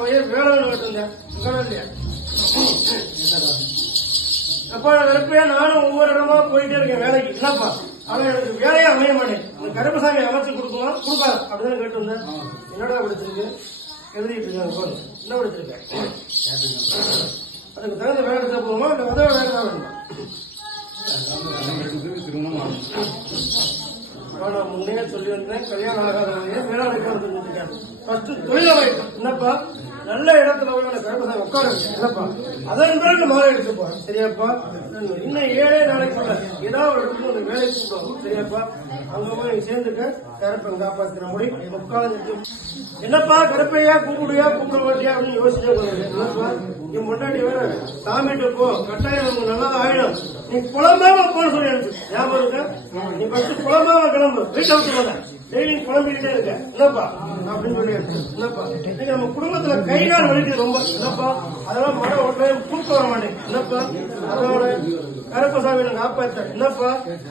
உயர் வேளாண் அப்பா கருப்பையா நானும் ஒவ்வொரு இடமா போயிட்டே இருக்கேன் வேலைக்கு. என்னப்பா? ஆனா எனக்கு வேலையே அமைய மாட்டேன். இந்த கருப்பசாமி அமைச்சு கொடுக்குமா? கொடுப்பாரு. அப்படிதான் கேட்டு வந்தேன். என்னடா படிச்சிருக்கு எழுதிட்டு இருக்காங்க என்ன படிச்சிருக்கேன் அதுக்கு தகுந்த வேலை எடுத்தா போகுமா? இல்ல உதவ வேலை தான் வேணுமா நான் முன்னே சொல்லி வந்தேன். கல்யாணம் ஆகாதவங்க வேளாண் வந்துருக்கேன் ஃபர்ஸ்ட் தொழில் என்னப்பா? நல்ல இடத்துல போய் உன்னை உட்கார என்னப்பா? அதன் பிறகு மாலை எடுத்து போறேன் சரியாப்பா? இன்னும் ஏழே நாளைக்குள்ள ஏதாவது ஒரு இடத்துல ஒரு வேலைக்கு கூப்பிடுவோம் சரியாப்பா? அங்க போய் நீ சேர்ந்துக்க. கருப்பை காப்பாத்தின முடி. என்னப்பா? கருப்பையா? கூப்பிடுயா கூப்பிட மாட்டியா? அப்படின்னு யோசிச்சே போறது என்னப்பா? நீ முன்னாடி வேற சாமிட்டு போ. கட்டாயம் நல்லா நல்லதா ஆயிடும். நீ குழம்பாம போன சொல்லி ஞாபகம் இருக்க? நீ ஃபர்ஸ்ட் குழம்பாம கிளம்பு. வீட்டை விட்டு டெய்லி குழம்பிக்கிட்டே இருக்க என்னப்பா? அப்படின்னு சொல்லி. என்னப்பா? இன்னைக்கு நம்ம குடும்பத்துல கை கால் வலிக்குது ரொம்ப. என்னப்பா? அதெல்லாம் மழை உடனே தூக்க வர மாட்டேன். என்னப்பா? அதோட கருப்பசாமி காப்பாத்த என்னப்பா?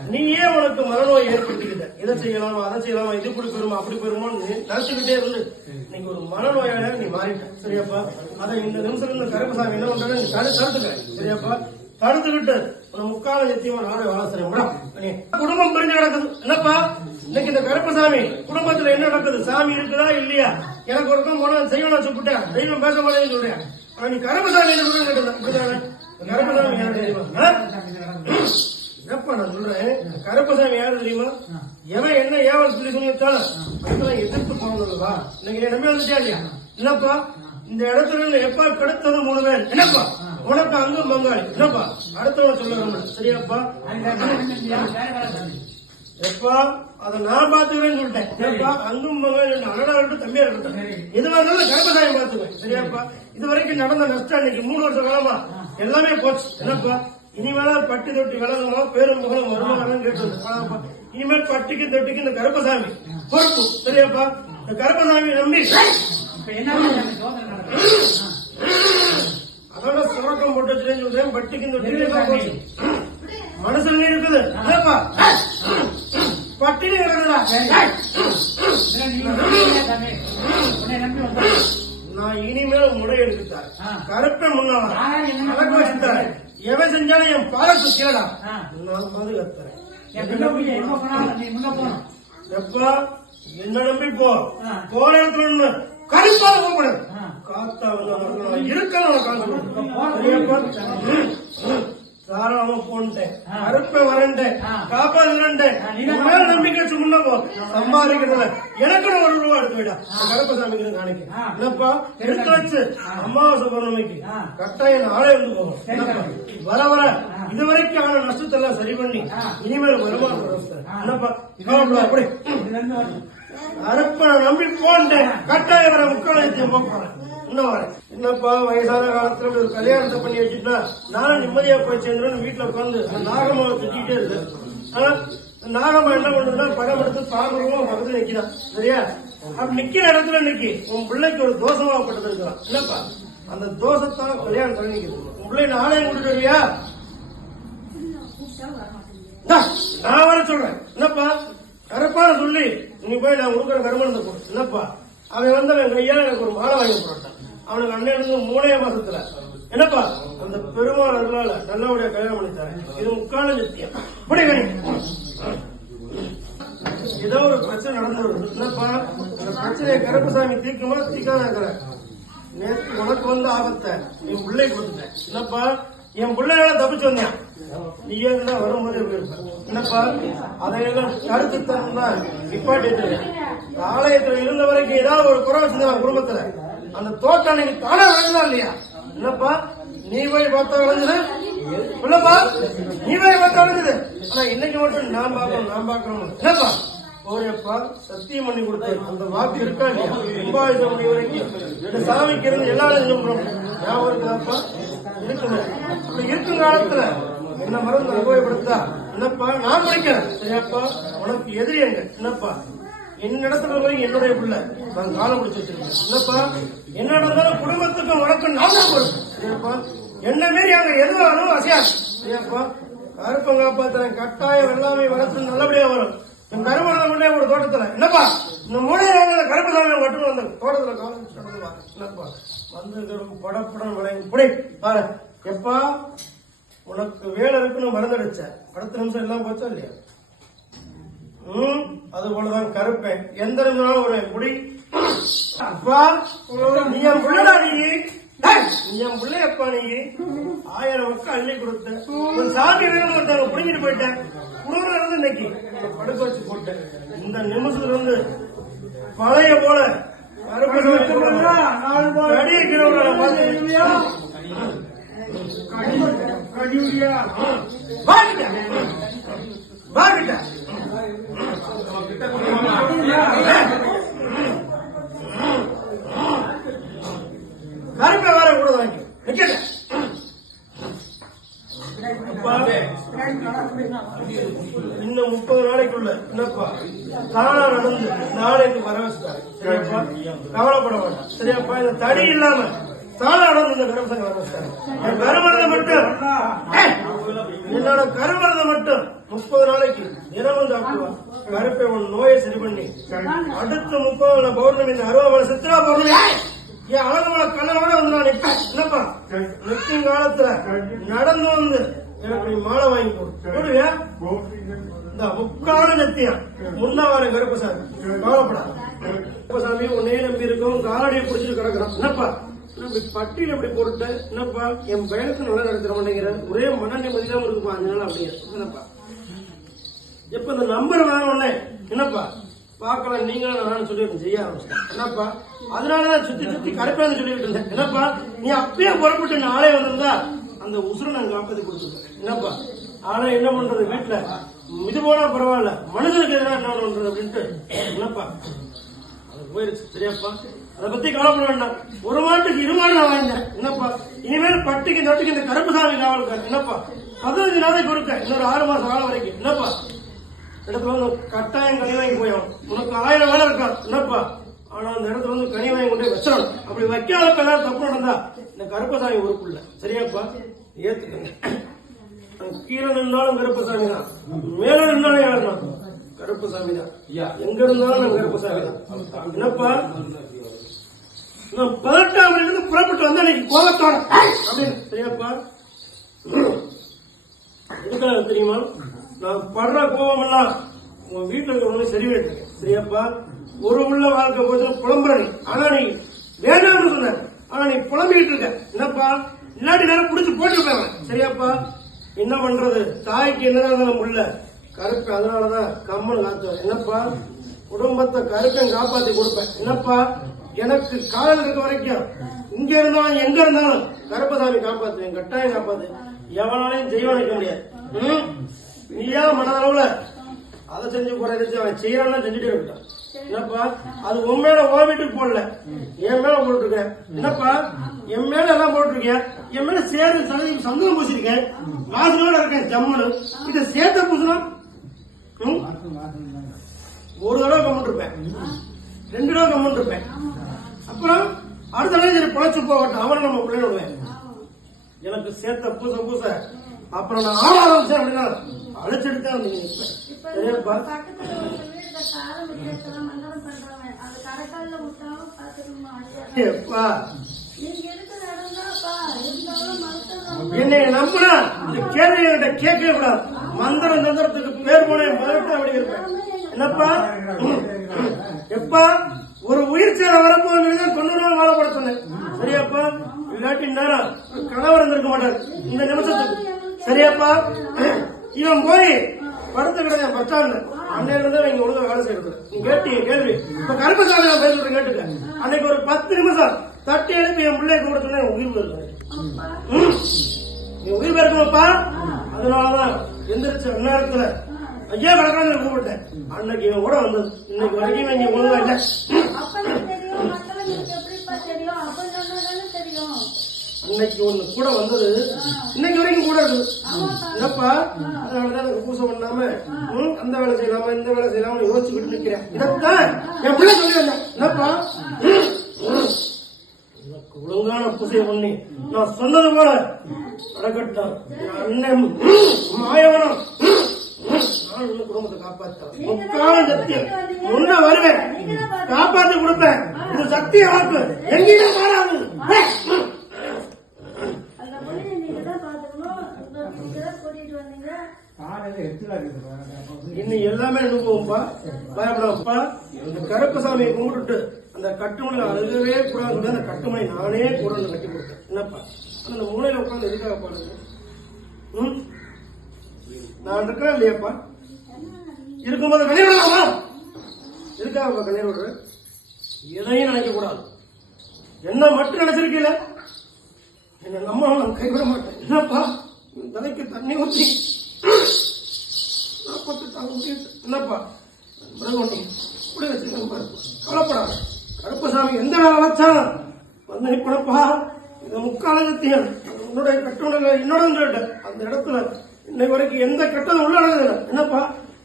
நீயே உனக்கு மனநோய் ஏற்படுத்திக்கிட்ட. இதை செய்யலாமா அதை செய்யலாமா இது இப்படி போயிருமா அப்படி போயிருமோன்னு நினைச்சுக்கிட்டே இருந்து நீங்க ஒரு மனநோயாளியாக நீ மாறிட்ட. சரியாப்பா? அதை இந்த நிமிஷம் கருப்பசாமி என்ன பண்றாங்க தடுத்துக்க சரியாப்பா? தடுத்துக்கிட்டு. ஒரு முக்கால நாளை நாடு வாசறேன் குடும்பம் பிரிஞ்சு நடக்குது என்னப்பா? இன்னைக்கு இந்த கருப்பசாமி குடும்பத்துல என்ன நடக்குது? சாமி இருக்குதா இல்லையா? எனக்கு ஒருக்கம் போன செய்வனா சொல்லிட்டேன் தெய்வம் பேச மாட்டேன்னு சொல்றேன். ஆனா நீ கருப்பசாமி கருப்பசாமி யாரு தெரியுமா? என்னப்பா நான் சொல்றேன்? கருப்பசாமி யாரு தெரியுமா? எவன் என்ன ஏவல் சொல்லி சொல்லிட்டான் அதெல்லாம் எதிர்த்து போனதுவா இன்னைக்கு என் நம்பி வந்துட்டா இல்லையா? என்னப்பா? இந்த இடத்துல எப்ப கிடைத்தது மூணு பேர்? என்னப்பா? உனக்கு அங்கும் பங்காளி என்னப்பா? அடுத்தவன சொல்ல வேண்டாம் சரியாப்பா? எப்பா? அதை நான் பாத்துக்கிறேன்னு சொல்லிட்டேன். எப்பா அங்கும் பங்காளி அண்ணனா இருக்கட்டும் தம்பியா இருக்கட்டும். எதுவா இருந்தாலும் கருப்பசாமி பாத்துக்குவேன் சரியாப்பா? இது வரைக்கும் நடந்த நஷ்டம் இன்னைக்கு மூணு வருஷம் காலமா? எல்லாமே போச்சு. என்னப்பா? இனிமேல பட்டி தொட்டி விலகுமா பேரும் புகழும் வருமானம் கேட்டு. இனிமேல் பட்டிக்கு தொட்டிக்கு இந்த கருப்பசாமி பொறுப்பு. சரியாப்பா? இந்த கருப்பசாமி நம்பி அதோட சுரக்கம் போட்டு வச்சுட்டேன்னு சொல்றேன் பட்டிக்கு இந்த தொட்டிக்கு போச்சு. மனசுல இருக்குது? பட்டினி கிடக்குதுடா நான் இனிமேல் முறை எடுத்துட்டார். கருப்பை கலக்க வச்சுட்டாரு. எவன் செஞ்சாலும் என் பாலத்து கீழடா நான் பாதுகாத்துறேன் எப்பா என்ன நம்பி போ. போற இடத்துல நின்னு கருப்பால போகக்கூடாது காத்தா வந்து அவனுக்கு இருக்கணும் தாராளமா போன்ட்டேன் கருப்பை வரண்டேன் காப்பாதுறேன் மேல நம்பிக்கை முன்ன போ சம்பாதிக்கிறதுல எனக்கு ஒரு ரூபா எடுத்து விடா. கருப்ப சாமிக்கு காணிக்க என்னப்பா? எடுத்து வச்சு அமாவாசை பௌர்ணமிக்கு. கட்டாயம் நாளே வந்து போகும்? வர வர. இதுவரைக்கும் ஆன நஷ்டத்தை எல்லாம் சரி பண்ணி இனிமேல் வருமானம். என்னப்பா? அப்படி. அறுப்பனை நம்பி போன்ட்டேன் கட்டாயம் வர முக்காலத்தையும் போறேன். இன்னும் வரேன் என்னப்பா வயசான காலத்துல ஒரு கல்யாணத்தை பண்ணி வச்சுட்டா நானும் நிம்மதியா போய் சேர்ந்துருன்னு வீட்டுல உட்காந்து நாகமாவை திட்டிகிட்டே இருக்கு ஆனா நாகம்மா என்ன பண்ணுதுன்னா படம் எடுத்து பாக்குறவங்க பக்கத்துல நிக்கிறான். சரியா? அப்படி நிக்கிற இடத்துல நிக்கி. உன் பிள்ளைக்கு ஒரு தோஷமாப்பட்டது இருக்கிறான் என்னப்பா? அந்த தோஷத்தான் கல்யாணம் பண்ணி உன் பிள்ளை நானே கூட்டிட்டு வருவியா? நான் வர சொல்றேன். என்னப்பா? கருப்பான சொல்லி நீ போய் நான் கொடுக்குற கருமணத்தை என்னப்பா? அவன் வந்து என் கையால எனக்கு ஒரு மாலை வாங்கி போட்டான் அவனுக்கு அண்ணன் மூணே மாசத்துல. என்னப்பா? அந்த பெருமாள் அருளால நல்லபடியா கல்யாணம் பண்ணி தரேன் இது முக்கால நித்தியம். இப்படி ஏதோ ஒரு பிரச்சனை நடந்து என்னப்பா? அந்த பிரச்சனையை கருப்பசாமி தீர்க்குமா தீக்காத நேற்று உனக்கு வந்து ஆபத்தை என் பிள்ளை கொடுத்துட்டேன் என்னப்பா? என் பிள்ளையால தப்பிச்சு வந்தேன் நீயே இருந்தா வரும்போதே என்னப்பா? அதையெல்லாம் கருத்து தந்தா நிப்பாட்டிட்டு ஆலயத்துல இருந்த வரைக்கும் ஏதாவது ஒரு குறை வச்சிருந்தேன் குடும்பத்துல. அந்த தோட்டம் அன்னைக்கு தானே விளைஞ்சதா இல்லையா? என்னப்பா? நீ போய் பார்த்தா விளைஞ்சது? இல்லப்பா நீ போய் பார்த்தா விளைஞ்சது? ஆனா இன்னைக்கு மட்டும் நான் பார்க்கணும் நான் பார்க்கணும் என்னப்பா? ஓரியப்பா சத்தியம் பண்ணி கொடுத்தேன். அந்த வாக்கு இருக்கா இல்லையா? கும்பாபிஷேகம் வரைக்கும். இந்த சாமிக்கு இருந்து எல்லாரும் நம்புறோம் ஞாபகம் இருக்காப்பா இருக்கணும். அப்படி இருக்கும் காலத்துல என்ன மருந்து அனுபவப்படுத்தா என்னப்பா? நான் படிக்கிறேன் சரியாப்பா? உனக்கு எதிரி எங்க? என்னப்பா? என்னிடத்துல போய் என்னுடைய பிள்ளை. நான் காலம் பிடிச்சி வச்சிருக்கேன். என்னப்பா? என்ன நடந்தாலும் குடும்பத்துக்கும் உனக்கும் நான் தான் பொறுப்பு சரியாப்பா? என்ன மாரி அங்க எதுவானும் அசையாது சரியாப்பா? கருப்பம் காப்பாத்துறேன். கட்டாயம் எல்லாமே வளர்த்து நல்லபடியா வரும். என் கருமணம் பண்ணே ஒரு தோட்டத்துல. என்னப்பா? இந்த மூலையில கருப்பசாமி மட்டும் அந்த தோட்டத்துல காலம் என்னப்பா? வந்து படப்படம் விளையும். புடி பாரு. எப்பா? உனக்கு வேலை இருக்குன்னு மறந்துடுச்ச அடுத்த நிமிஷம் எல்லாம் போச்சா இல்லையா? அது போலதான் கருப்பேன். எந்த நிமிஷம் ஒரு முடி. அப்பா நீ என் பிள்ளடா நீ. நீ என் பிள்ளையப்பா நீ. ஆயிரம் மக்கள் அள்ளி கொடுத்த ஒரு சாமி வேணும் ஒருத்தவங்க புடிங்கிட்டு போயிட்டேன். குளிர இருந்து இன்னைக்கு படுக்க வச்சு போட்டேன். இந்த நிமிஷத்துல இருந்து பழைய போல கருப்பு கருப்பை வேற கூட வாங்கி. நிக்கல இன்னும் முப்பது நாளைக்குள்ள. என்னப்பா? தானா நடந்து நாளைக்கு வர வச்சுட்டாரு. சரியாப்பா? கவலைப்பட வேண்டாம். சரியாப்பா? இந்த தடி இல்லாம தானா நடந்து இந்த கருமசங்க வர வச்சுட்டாரு. கருமரத்தை மட்டும். என்னோட கருமரத்தை மட்டும். முப்பது நாளைக்கு தினமும் சாப்பிடுவான் கருப்பை உன் நோயை சரி பண்ணி. அடுத்த முப்பது நாள் பௌர்ணமி அருவாமலை சித்திரா பௌர்ணமி. என் அழகுமலை கண்ணனோட வந்து நான் நிற்பேன் என்னப்பா? நிற்கும் காலத்துல நடந்து வந்து எனக்கு நீ மாலை வாங்கி கொடு. இந்த முக்கால நெத்தியம் முன்ன வர கருப்பசாமி கவலைப்படாத. கருப்பசாமி உன்னையே நம்பி இருக்கோம் காலடியை பிடிச்சிட்டு கிடக்குறான். என்னப்பா? நான் பட்டியல் எப்படி போட்டு என்னப்பா? என் பயணத்தை நல்லா நடத்துற மாட்டேங்கிற. ஒரே மன நிம்மதியிலாம இருக்குப்பா அதனால அப்படியே. என்னப்பா? எப்ப இந்த நம்பர் வாங்கணும்னே என்னப்பா? பார்க்கலாம் நீங்களும் நானும் சொல்லிட்டு செய்ய ஆரம்பிச்சேன் என்னப்பா? அதனாலதான் சுத்தி சுத்தி கருப்பேன்னு சொல்லிட்டு இருந்தேன். என்னப்பா? நீ அப்பயே புறப்பட்டு நாளே வந்திருந்தா அந்த உசுரை நான் காப்பது கொடுத்துருக்கேன் என்னப்பா? ஆனா என்ன பண்றது வீட்டுல? இது போனா பரவாயில்ல. மனுஷனுக்கு எதிராக என்ன பண்றது அப்படின்ட்டு என்னப்பா? அது போயிருச்சு. சரியாப்பா. அதை பத்தி கவலைப்பட வேண்டாம். ஒரு மாட்டுக்கு இரு மாடு நான் வாங்கினேன். என்னப்பா? இனிமேல் பட்டுக்கு நட்டுக்கு இந்த கருப்பு சாமி இருக்கா என்னப்பா? பதினஞ்சு நாளைக்கு கொடுக்க இன்னொரு ஆறு மாசம் காலம் வரைக்கும். என்னப்பா? இடத்துல வந்து கட்டாயம் கனி வாங்கி போயும் உனக்கு ஆயிரம் வேலை இருக்கா? என்னப்பா? ஆனா அந்த இடத்துல வந்து கனி வாங்கி கொண்டு போய் வச்சிடணும். அப்படி வைக்காத எல்லாரும் தப்பு நடந்தா இந்த கருப்பசாமி உறுப்புள்ள சரியாப்பா? ஏத்துக்கங்க. கீழே நின்றாலும் கருப்பசாமி தான். மேல நின்றாலும் யாரு தான்? கருப்பசாமி தான். எங்க இருந்தாலும் நம்ம கருப்பசாமி தான். என்னப்பா? நான் பதினெட்டாம் இருந்து புறப்பட்டு வந்த அன்னைக்கு கோபத்தோட அப்படின்னு. சரியாப்பா? எதுக்காக தெரியுமா? நான் படுற கோபம் எல்லாம் உன் வீட்டுல இருக்கிறவங்க சரி பண்ணிருக்கேன் சரியாப்பா? ஒரு உள்ள வாழ்க்கை போச்சு புலம்புற நீ. ஆனா நீ வேண்டாம்னு சொன்ன. ஆனா நீ புலம்பிக்கிட்டு இருக்க. என்னப்பா? இல்லாட்டி நேரம் புடிச்சு போட்டுருப்பேன் சரியாப்பா? என்ன பண்றது? தாய்க்கு என்னதான் முடியல உள்ள. கருப்பு அதனாலதான் கம்மன் காத்து என்னப்பா? குடும்பத்தை கருப்பன் காப்பாத்தி கொடுப்பேன். என்னப்பா? எனக்கு காதல் இருக்க வரைக்கும் இங்க இருந்தாலும் எங்க இருந்தாலும் கருப்பசாமி காப்பாத்துவேன் கட்டாயம் காப்பாத்து. எவனாலையும் ஜெய்வன் வைக்க முடியாது. ம்? நீயா மனதளவுல அதை செஞ்சு குறைச்சி அவன் செய்யறான் செஞ்சுட்டே இருக்கான் என்னப்பா? அது உன் மேல ஓ வீட்டுக்கு போடல. என் மேல போட்டிருக்கேன் என்னப்பா? என் மேல எல்லாம் போட்டிருக்கேன் என் மேல சேரு சந்தி சந்தனம் பூசிருக்கேன் வாசலோட இருக்கேன் ஜம்முன்னு. இதை சேர்த்த பூசினா? ம்? ஒரு தடவை கம்மன் இருப்பேன். ரெண்டு தடவை கம்மன் இருப்பேன். அப்புறம் அடுத்த தடவை சரி பொழைச்சு போகட்டும். அவனை நம்ம பிள்ளை எனக்கு சேர்த்த பூச பூச அப்புறம் நான் ஆட ஆரம்பிச்சேன் அப்படின்னா இருந்தாலும் மருத்துவம் என்னை நம்பினா இந்த கேள்வி என்கிட்ட கேட்கவே கூடாது. மந்திரம் தந்திரத்துக்கு பேர் போன பதினெட்டு அப்படி இருப்பேன். என்னப்பா? எப்பா? ஒரு உயிர் சேர தொண்ணூறு நாள் வாழப்பட சொன்னேன். சரியாப்பா? இல்லாட்டி நேரம் கணவர் இருந்திருக்க மாட்டார். இந்த நிமிஷத்துக்கு. சரியாப்பா? இவன் போய் படுத்து கிடக்க பஸ் ஸ்டாண்ட்ல. அன்னையில இருந்து இங்க ஒழுங்கா வேலை செய்யறது நீ கேட்டீங்க கேள்வி. இப்ப கருப்பசாமி நான் பேசுறது கேட்டுக்க. அன்னைக்கு ஒரு பத்து நிமிஷம் தட்டி எழுப்பி என் பிள்ளைய கூட சொன்னா என் உயிர் வருது ம். நீ உயிர் பெருக்கணும்ப்பா அதனாலதான் எந்திரிச்ச நேரத்துல ஐயா கடற்கரை கூப்பிட்டேன். அன்னைக்கு இவன் கூட வந்தது. இன்னைக்கு வரைக்கும் இங்க ஒழுங்கா இல்ல அப்பனுக்கு தெரியும் மற்றவங்களுக்கு எப்படிப்பா தெரியும் அப்ப சொன்னாதானே தெரியும் அன்னைக்கு ஒண்ணு கூட வந்தது. இன்னைக்கு வரைக்கும் கூட இருக்குது என்னப்பா? அதனாலதான் எனக்கு பூசை பண்ணாம அந்த வேலை செய்யலாமா இந்த வேலை செய்யலாமா யோசிச்சுக்கிட்டு நிக்கிறேன். இதைத்தான் என் பிள்ளை சொல்லி வந்தேன் என்னப்பா? ம், ம். எனக்கு ஒழுங்கான பூசையை பண்ணி நான் சொன்னது போல நடக்கட்டும் அண்ணன் மாயவனம். நான் ம், குடும்பத்தை காப்பாற்றுறேன் முக்காலம் சத்தியம். முன்ன வருவேன். காப்பாத்தி கொடுப்பேன். இது சத்திய வளர்ப்பு எங்கேயும் மாறாது அந்த பொண்ணை நீங்க தான் பாத்துக்கணும் நீங்க தான் கூட்டிட்டு வந்தீங்க இன்னும் எல்லாமே அனுபவம்ப்பா பயப்படாப்பா கருப்பசாமியை கும்பிட்டுட்டு அந்த கட்டுமலை அழுகவே கூடாது அந்த கட்டுமலை நானே கூட கட்டி கொடுத்தேன். என்னப்பா? அந்த மூலையில உட்காந்து எதுக்காக பாடுங்க ம்? நான் இருக்கிறேன் இல்லையாப்பா? இருக்கும்போது கண்ணீர் விடலாமா? எதுக்காகப்பா கண்ணீர் எதையும் நினைக்க கூடாது. என்ன மட்டும் நினைச்சிருக்கீல என்ன நம்ம நான் கைவிட மாட்டேன். என்னப்பா? தலைக்கு தண்ணி ஊற்றி நாற்பத்தி தாங்க முடியுது என்னப்பா? பிரகவணி இப்படி வச்சுக்கணும் பாரு. கவலைப்படாத. கருப்பசாமி எந்த வேலை வச்சாலும் வந்து நிப்படப்பா இந்த முக்காலத்தையும் உன்னுடைய கட்டுமணில என்னோட கேட்டேன் அந்த இடத்துல இன்னை வரைக்கும் எந்த கட்டதும் உள்ளடங்கல என்னப்பா?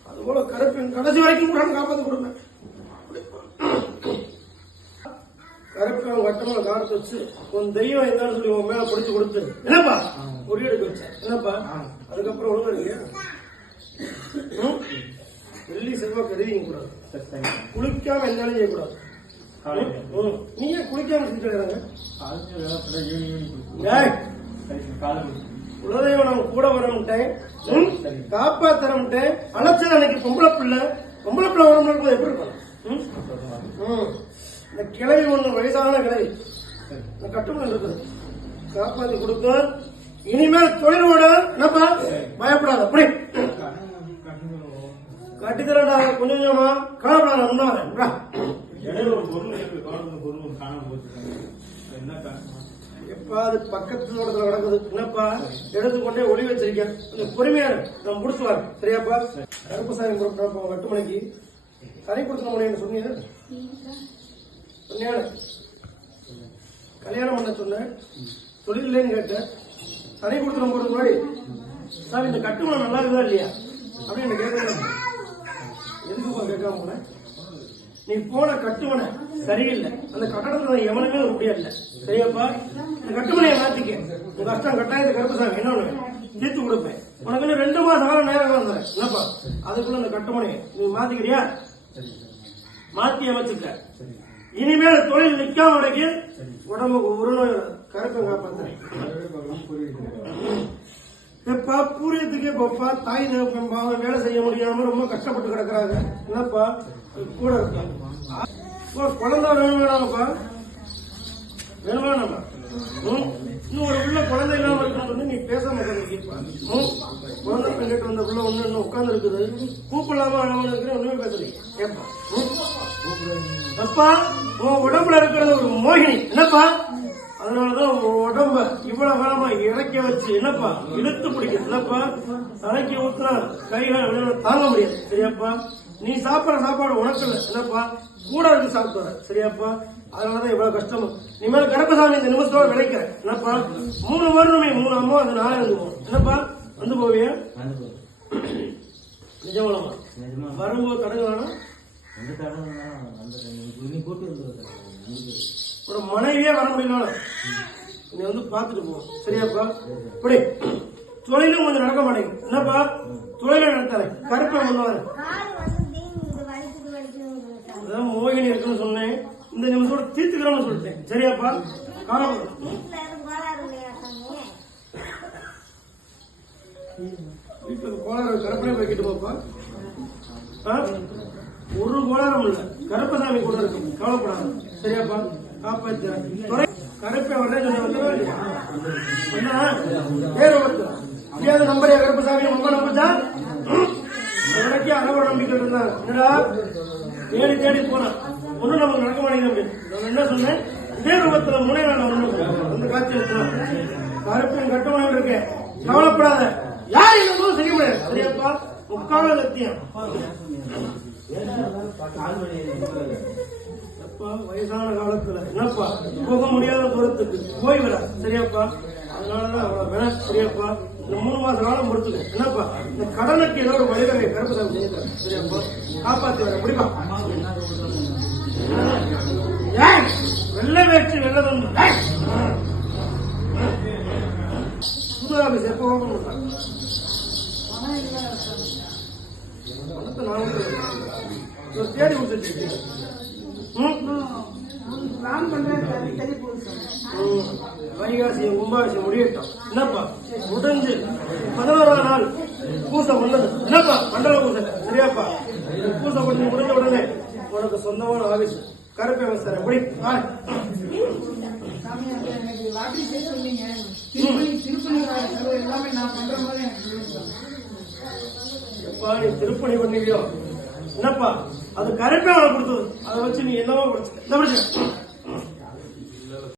அது போல கருப்பின் கடைசி வரைக்கும் கூட காப்பாற்ற கொடுப்பேன். கருப்பு அவன் கட்டமாக காலத்தை வச்சு உன் தெய்வம் என்னன்னு சொல்லி உன் மேல பிடிச்சு கொடுத்து என்னப்பா? ஒரு எடுக்க வச்சேன் என்னப்பா? அதுக்கப்புறம் ஒழுங்கா ம்? வெள்ளி செல்வாய் கருவிங்க கூடாது. குளிக்காம வேலையும் செய்யக்கூடாது. நீ ஏன் குளிக்காம செஞ்சுக்கிறாங்க குலதெய்வம் கூட வரமுட்டேன் காப்பாத்தரமுட்டேன் அலைச்சல் அன்னைக்கு பொம்பளை பிள்ளை. பொம்பளை பிள்ளை வரமுட்டு எப்படி இருக்கும். இந்த கிளவி ஒண்ணு வயசான கிளவி. இந்த கட்டுமணம் இருக்குது. காப்பாத்தி கொடுக்க இனிமேல் தொழிலோட என்னப்பா? பயப்படாத. அப்படி கட்டித்தரடா கொஞ்சம் கொஞ்சமா. கவலைப்படாத முன்ன வரேன் வா. எப்பா அது பக்கத்து தோட்டத்துல கிடக்குது. என்னப்பா? எடுத்து கொண்டே ஒளி வச்சிருக்கேன் கொஞ்சம் பொறுமையா. நான் முடிச்சு வரேன். சரியாப்பா? கருப்பசாமி எட்டு மணிக்கு கறி கொடுத்த முடியும்னு சொன்னீங்க? கல்யாணம். கல்யாணம் பண்ண சொன்னேன். தொழில் இல்லைன்னு கேட்டேன். சதை கொடுத்துடும் போறது மாதிரி சார் இந்த கட்டுமானம் நல்லா இருக்குதா இல்லையா? அப்படின்னு கேட்கல எதுக்குப்பா கேட்காம போனேன் நீ போன கட்டுமனை சரியில்லை. அந்த கட்டடத்துல எவனுமே ஒரு முடியாது இல்ல. சரியாப்பா இந்த கட்டுமனையை மாத்திக்க. உங்க கஷ்டம் கட்டாயத்தை கருப்புசாமி இன்னொன்னு தீர்த்து கொடுப்பேன். உனக்கு ரெண்டு மாசம் காலம் நேரம் வந்தேன் என்னப்பா? அதுக்குள்ள இந்த கட்டுமனையை நீ மாத்திக்கிறியா? மாத்தி அமைச்சுக்க இனிமேல் தொழில் நிக்காம வரைக்கும் உடம்புக்கு வராது. கருப்பம் காப்பாத்துறேன். எப்பா பூரியத்துக்கே போப்பா தாய் தகப்பன் பாவம் வேலை செய்ய முடியாம ரொம்ப கஷ்டப்பட்டு கிடக்குறாங்க. என்னப்பா? கூட இருக்கா? குழந்தை வேணும் வேணாமப்பா வேணும்? இன்னும் ஒரு உள்ள குழந்தை இல்லாம இருக்கணும் வந்து நீ பேசாம உட்காந்துருக்கீப்பா ம்? குழந்தை கண்டுட்டு வந்த உள்ள ஒண்ணு இன்னும் உட்கார்ந்து இருக்குது கூப்பிடலாமா வேணாம இருக்கிற ஒண்ணுமே பேசல கேப்பா அப்பா உன் உடம்புல இருக்கிறது ஒரு மோகினி. என்னப்பா? அதனாலதான் உன் உடம்ப இவ்வளவு காலமா இறக்க வச்சு என்னப்பா இழுத்து பிடிக்கும் என்னப்பா? தலைக்கு ஊத்துனா கைகால விளையாட தாங்க முடியாது. சரியாப்பா? நீ சாப்பிடுற சாப்பாடு உனக்கு இல்லை. என்னப்பா? கூட இருந்து சாப்பிட்டு சரியாப்பா? அதனாலதான் இவ்வளவு கஷ்டமும். நீ மேல கருப்பசாமி இந்த நிமிஷத்தோட விளைக்கிற என்னப்பா? மூணு வருடமே மூணு அம்மா அது நாளே வந்து போகும் என்னப்பா? வந்து போவியா? நிஜமலமா வரும்போது தடுங்களானா ஒரு மனைவியே வர முடியல நீ வந்து பாத்துட்டு போ. சரியாப்பா? இப்படி. தொழிலும் கொஞ்சம் நடக்க மாட்டேங்குது. என்னப்பா? தொழிலை நடத்தாரு கருப்பை அதான் மோகினி இருக்குன்னு சொன்னேன். இந்த நிமிஷத்தோட தீர்த்துக்கிறோம்னு சொல்லிட்டேன். சரியாப்பா வீட்டுல கோளாறு கருப்பனை வைக்கிட்டு போப்பா ஆ? ஒரு கோளாறும் இல்ல. கருப்பசாமி கூட இருக்கு. கவலைப்படாது. சரியாப்பா காப்பாத்துறேன் துறை கருப்பை வரேன் சொல்லி பேர் முடியாத நம்பரையா கருப்பசாமி? ரொம்ப நம்பிச்சா? உனக்கே அறவ நம்பிக்கை இருந்தாங்க என்னடா? தேடி தேடி போனான் ஒன்றும் நமக்கு நடக்க மாட்டேங்குது அப்படின்னு நான் என்ன சொன்னேன்? இதே ரூபத்துல முனை நான் ஒண்ணு அந்த காட்சி எடுத்தான் கருப்பின் கட்டுமணம் இருக்கேன் கவலைப்படாத. யார் என்னமோ செய்ய முடியாது. சரியாப்பா? முக்கால சத்தியம். அப்பா வயசான காலத்துல. என்னப்பா? போக முடியாத தூரத்துக்கு போய் வர சரியாப்பா? அதனாலதான் அவ்வளவு வேணாம் சரியாப்பா? இந்த மூணு மாச காலம் பொறுத்துக்கு. என்னப்பா? இந்த கடனுக்கு ஏதோ ஒரு வழிவகை கருப்பதாம் செய்யுங்க சரியாப்பா? காப்பாத்தி வர முடியுமா? ஏய், வெள்ளை வேற்று வெள்ளை வந்து எப்போ தேடி கொடுத்துட்டு ம் பிளான் ம். முடியட்டும் என்னப்பா? முடிஞ்சு. பதினோராம் நாள் பூசை பண்ணது என்னப்பா? மண்டல பூசை. சரியாப்பா. பூசை பண்ணி முடிஞ்ச உடனே உனக்கு சொந்தமான ஆபீஸ். கருப்பேவன் சார்? எப்படி சாமி எனக்கு சொன்னீங்க திருப்பணி திருப்பணி எல்லாமே நான் மாதிரி எப்பா நீ திருப்பணி பண்ணிக்கியோ? என்னப்பா? அது கருப்பேவனை கொடுத்தது. அதை வச்சு நீ என்னவோ படிச்சு இந்த படிச்சு